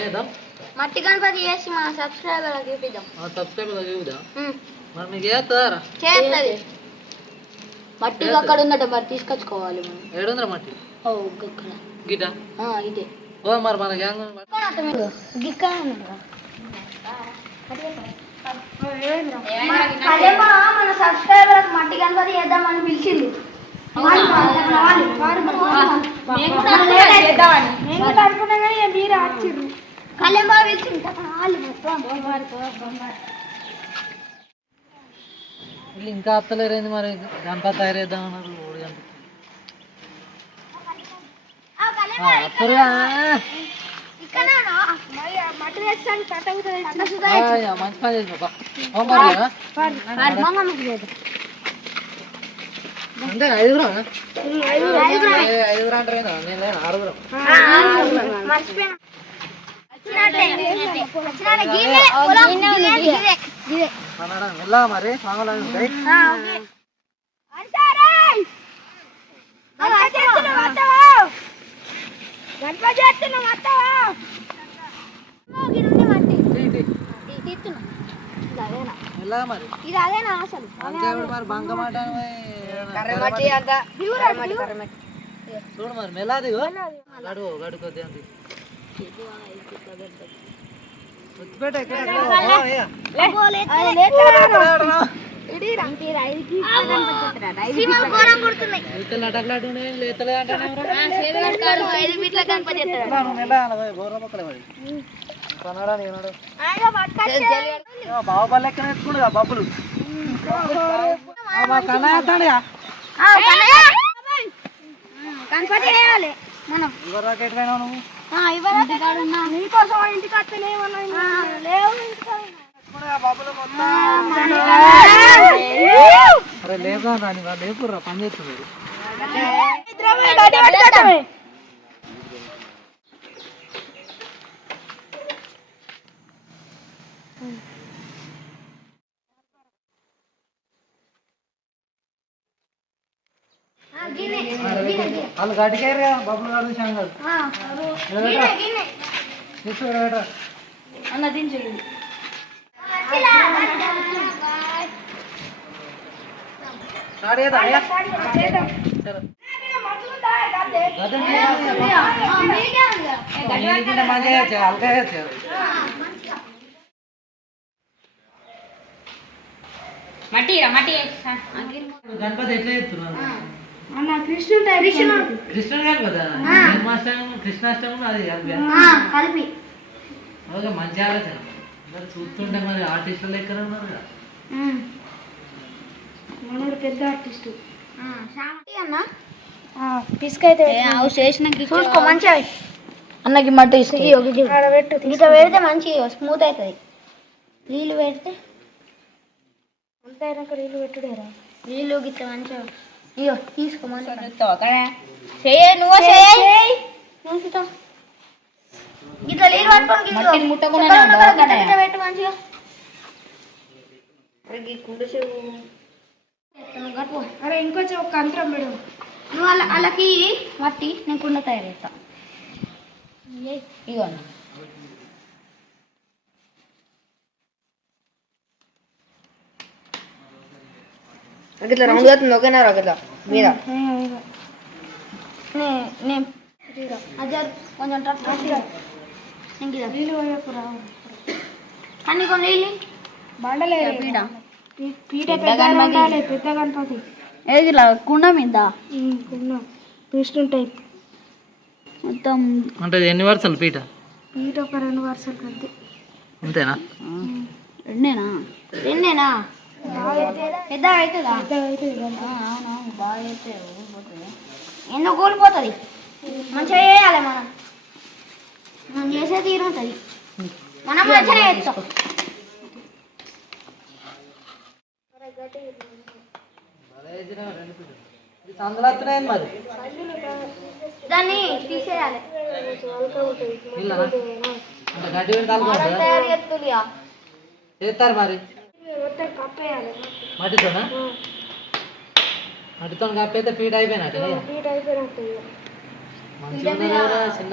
ఏద్దాం మట్టి గణపతి చేసి మా సబ్స్క్రైబర్లకు చూపిద్దాం. సబ్స్క్రైబర్ చూపిద్దాం. మరి మీకు చేస్తారా? చేస్తుంది. మట్టి అక్కడ ఉందట, మరి తీసుకొచ్చుకోవాలి మనం. ఏడుందిరా మట్టి? ఓ గక్కడ గిట ఇదే. ఓ మరి మన గ్యాంగ్ గిక్క మన సబ్స్క్రైబర్ మట్టి గణపతి చేద్దామని పిలిచింది. కళ్యాణ్ పిలిచింది. ఇంకా అత్తలేరేంది మరి? గణపతి తయారేద్దామన్నారు. మంచి పని చేసిన అంటే ఐదుగురు అంటారు. నేను ఆరుగురం. వెళ్ళా మరి సాంగలు ఉంటాయి. మరి ఇది అదేనా అసలు? మరి బంక మాట చూడు మరి మెలాది గడువు గడుకొద్ది అంది బాబు లెక్కన ఎత్తుకుండు బబ్బులు కన్నా గణపతి వేయాలి మనం. ఇవరాకెట్లయినా నువ్వు నీకోసం ఇంటికి వస్తలేమన్నా లేదా రాని వాళ్ళు లేపుర్రా పని చేస్తున్నారు. వాళ్ళు గడికారు బబ్బులు కాదు సంగతి తీసుకురా అన్న దించేయండి. గణపతి ఎట్లా చెప్తున్నారు అన్న కృష్ణుడు గణపతి కృష్ణాష్టమి అది కలిపి మంచి ఆలోచన. మరి చూస్తుంటే మరి ఆర్టిస్టులు ఎక్కడ ఉన్నారు కదా. మనోడు పెద్ద ఆర్టిస్టు అన్న. పిసుకైతే చూసుకో మంచిగా అన్నకి మట్టి గీత పెడితే మంచిగా స్మూత్ అవుతుంది. నీళ్ళు పెడితే ఉంటాయినాక నీళ్ళు పెట్టుడేరా. నీళ్ళు గిట్ట మంచిగా ఇయ్యో తీసుకో మంచిగా గిట్ల నీళ్ళు పట్టుకొని పెట్టు మంచిగా. అరే ఇంకొంచెం ఒక అంతరం పెడు. నువ్వు వాళ్ళకి మట్టి నేను కుండ తయారు చేస్తా. ఇగో ఇట్లా రౌండ్ గా నొక్కనా రాకదా మీద కొంచెం టఫ్ నీళ్ళు అన్ని కొన్ని నీళ్ళు బండలే పీడ పీట పెద్ద గణపతి ఏదిలా కుండ మీద కుండ కృష్ణుడు టైప్ మొత్తం. అంటే ఎన్ని వరుసలు పీట? పీట ఒక 2 వరుసలు అంతే. అంతేనా? రెండేనా? పెద్ద అవుతుందా? అవునవును బాగా అవుతుంది. ఎన్నో కూలిపోతుంది. మంచిగా చేయాలి మనం చేసే తీరు ఉంటుంది. మనం మంచిగా చేస్తాం. మరి దాన్ని తీసేయాలి. చేస్తారు మరి మట్టితోనా? మట్టితో కప్పైతే ఫీట్ అయిపోయినట్టు చిన్న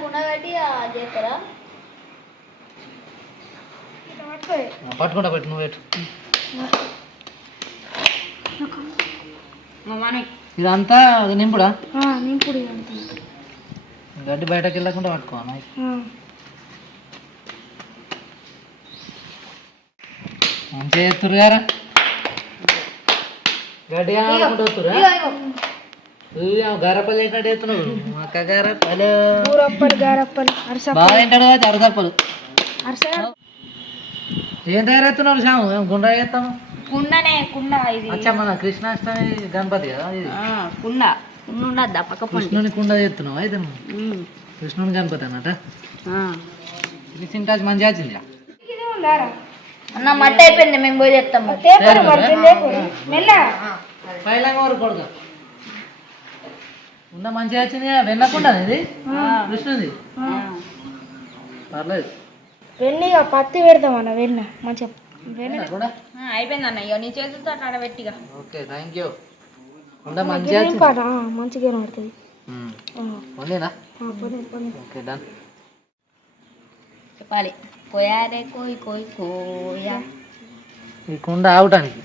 కుండ పెట్టి చేస్తారా? పట్టుకుంటా పెట్టు నువ్వు పెట్టు. ఇదంతా నింపుడా? నింపుడు గడ్డి బయటకు వెళ్ళకుండా పట్టుకోవాలి. మంచిగా చేస్తుర్రు గారా, గడ్డి వస్తురా. గారప్పలు ఏంటంటే చేస్తున్నావు అక్క? గారప్పలు బాగా తింటాడు కదా అరసప్పలు. ఏం తయారవుతున్నావు శ్యాము? ఏం గుండ్రా చేస్తాము? అచ్చా మన కృష్ణాష్టమి గణపతి కదా ఇది. కృష్ణుని కుండ చేస్తున్నావు అయితే నువ్వు. కృష్ణుని గణపతి అన్నట. సింటాజ్ మంచిగా వచ్చింది అన్న మట్టి అయిపోయింది, మేము పోయి చెప్తాము. పైలంగా వరకు కొడుక ఉన్న మంచిగా వచ్చింది. వెన్నకుండా ఇది కృష్ణుది పర్లేదు. వెన్నీగా పత్తి పెడతామన్న వెన్న మంచిగా కూడా అయిపోయింది అన్న. ఇక నీ చేతులతో అట్లా పెట్టిగా. Okay thank you. ఉండ మంచిగా మంచిగా పడుతుంది. ఉందేనా? Okay done. చెప్పాలి కోయారే కోయి కోయి కోయా. ఈ కుండ ఆవటానికి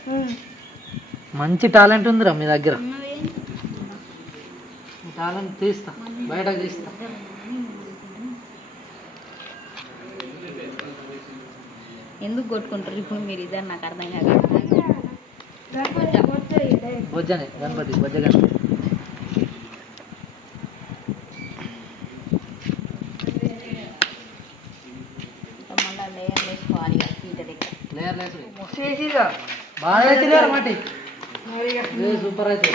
మంచి టాలెంట్ ఉందిరా మీ దగ్గర. టాలెంట్ తీస్తా, బయటకు తీస్తా. ఎందుకు కొట్టుకుంటారు ఇప్పుడు మీరు? ఇద్దరు నాకు అర్థం కాదు. బొజ్జనే గణపతి, బొజ్జ గణపతి. మళ్ళీ లేయర్ వేసుకోవాలి లేయర్ బాగా వచ్చింది మట్టి. సూపర్ అయితే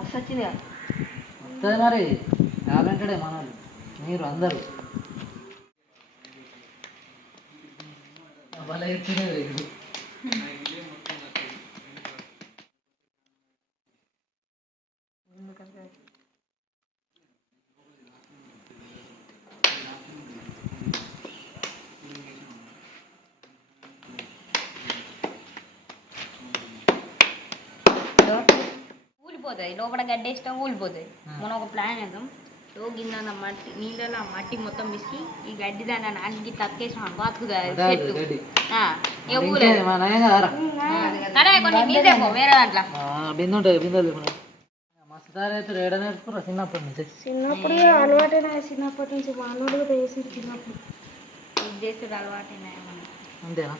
వస్తుంది మరి. టాలెంటెడే మన వాళ్ళు మీరు అందరూ. భలే ఎత్తినే ఊలిపోతుంది. లోపల గడ్డేస్తాం ఊలిపోతుంది. మనం ఒక ప్లాన్ వేద్దాం. గిన్నె మట్టి నీళ్ళలో మట్టి మొత్తం మిసికి ఈ గడ్డి దాన్ని నాకి తక్కేసాం బతుకుతుంది. కొన్ని నీళ్ళేపో వేరే దాంట్లో బిందు ఉంటుంది. బిందెలు మస్తు తయారైతే ఏడ నేర్చుకురా చిన్నప్పటి నుంచి? చిన్నప్పుడు అలవాటైనా, చిన్నప్పటి నుంచి మానవుడు కూడా వేసి చిన్నప్పుడు ఇది చేసేది అలవాటైనా. అంతేనా?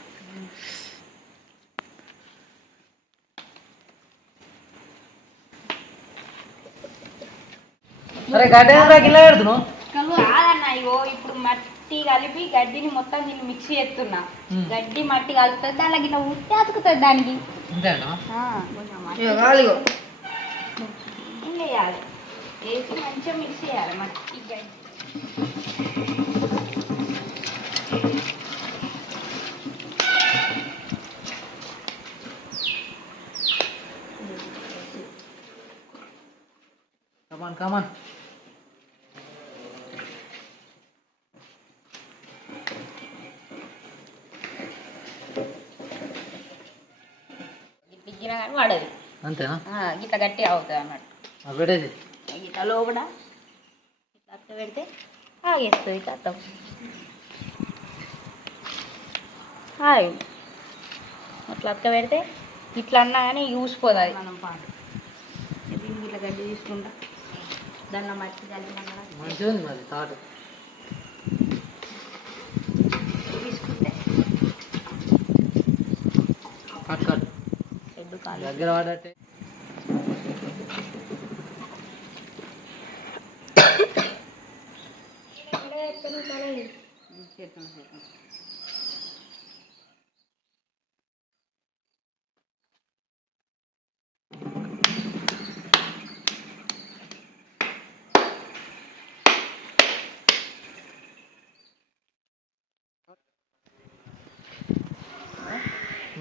అరే గడ్డ గిల్ల పెడుతున్నావు కాదన్న. ఇగో ఇప్పుడు మట్టి కలిపి గడ్డిని మొత్తం దీన్ని మిక్స్ చేస్తున్నా. గడ్డి మట్టి కలుపుతుంది, దానిలో గిట్లా ఉట్టి అతుకుతుంది దానికి. అంతేనా? వేయాలి వేసి మంచిగా మిక్స్ చేయాలి మట్టి గడ్డి. కమాన్ కమాన్. గిట్ల కానీ వాడదు. అంతేనా? గిట్ల గట్టిగా అవుతుంది అన్నట్టు. పెట్టేది గిట్ల లోపల ఇట్లా అత్త పెడితే ఆగేస్తుంది కథం. అట్లా అత్త పెడితే ఇట్లా అన్నా కానీ ఊసిపోతుంది. మనం పాటు ఇట్లా గడ్డి తీసుకుంటా దానిలో మట్టి కలిపి మంచిగా ఉంది మరి తాటు తీసుకుంటే కట్ కట్ ఎడ్డు కాలు దగ్గర వాడట్టే.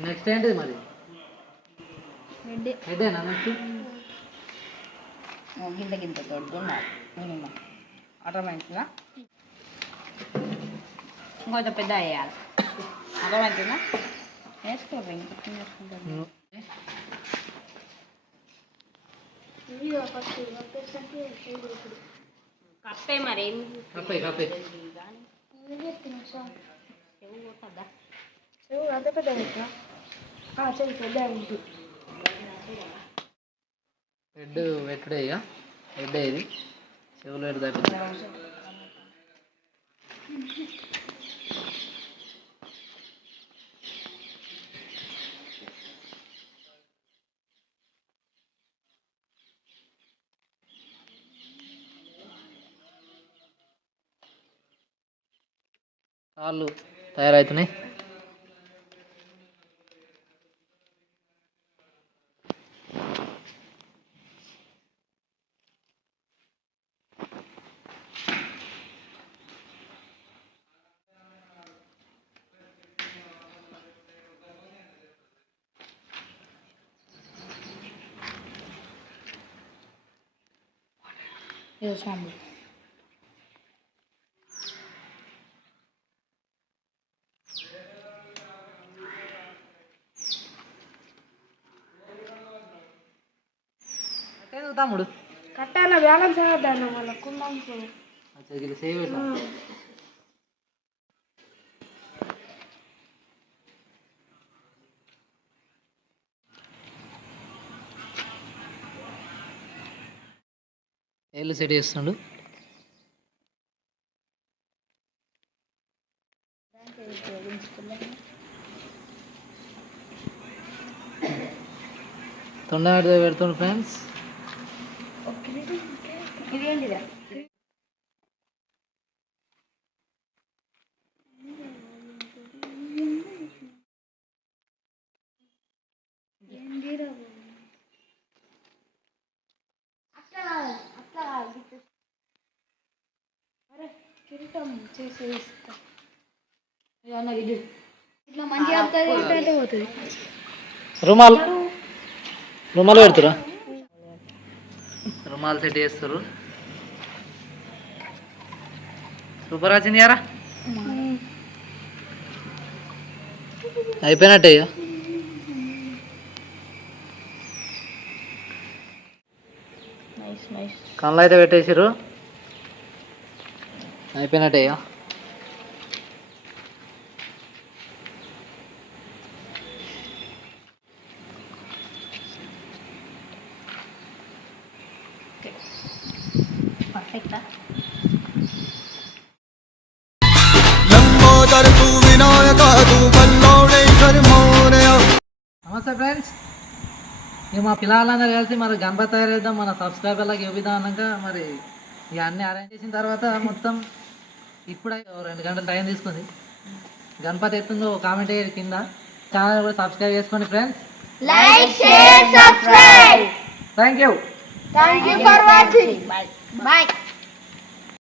నెక్స్ట్ ఏంటిది మరి? హెడ్డేనా నెక్స్ట్? గింత గింత తోడు ఉండాలి మినిమం. అర్థమవుతుందా? ఇంకొంచెం పెద్ద వేయాలి. అర్థమవుతుందా? వేసుకోండి వేసుకుంటాను. కప్పే మరి ఏం కప్పే కప్పే చెవు పోతుందా చెవు అంత పెద్ద చెవు పెద్ద ఉంటుంది హెడ్ పెట్టుడే ఇక హెడ్ ఇది చెవులు హెడ్ తగ్గుతుంది కాళ్ళు తయారవుతున్నాయి ఇది స్వామి తమ్ముడు కట్టాల బ్యాలెన్స్ అవ్వద్దాను మళ్ళీ కుందాంతో సేవ్ ఏళ్ళు సెట్ చేస్తుండు తొండ పెడుతుండు ఫ్రెండ్స్ ఇదేంటిదా అరే కిరీటం చేసి ఇస్తా ఇట్లా మంచిగా అంటే పోతుంది రుమాల్ రుమాలు పెడుతురా రుమాలు సెట్ చేస్తారు సూపర్ వచ్చింది యారా అయిపోయినట్టే ఇక నైస్ నైస్ కళ్ళు అయితే పెట్టేసారు అయిపోయినట్టే ఇక పర్ఫెక్టా నమస్తే ఫ్రెండ్స్ ఇక మా పిల్లలందరూ కలిసి మరి గణపతి తయారు చేద్దాం మన సబ్స్క్రైబర్లకు చూపిద్దాం అన్నాక మరి ఇక అన్నీ అరేంజ్ చేసిన తర్వాత మొత్తం ఇప్పుడు 2 గంటల టైం తీసుకుంది గణపతి ఎత్తుందో కామెంట్ అయ్యేది కింద ఛానల్ కూడా సబ్స్క్రైబ్ చేసుకోండి friends like share subscribe thank you for watching bye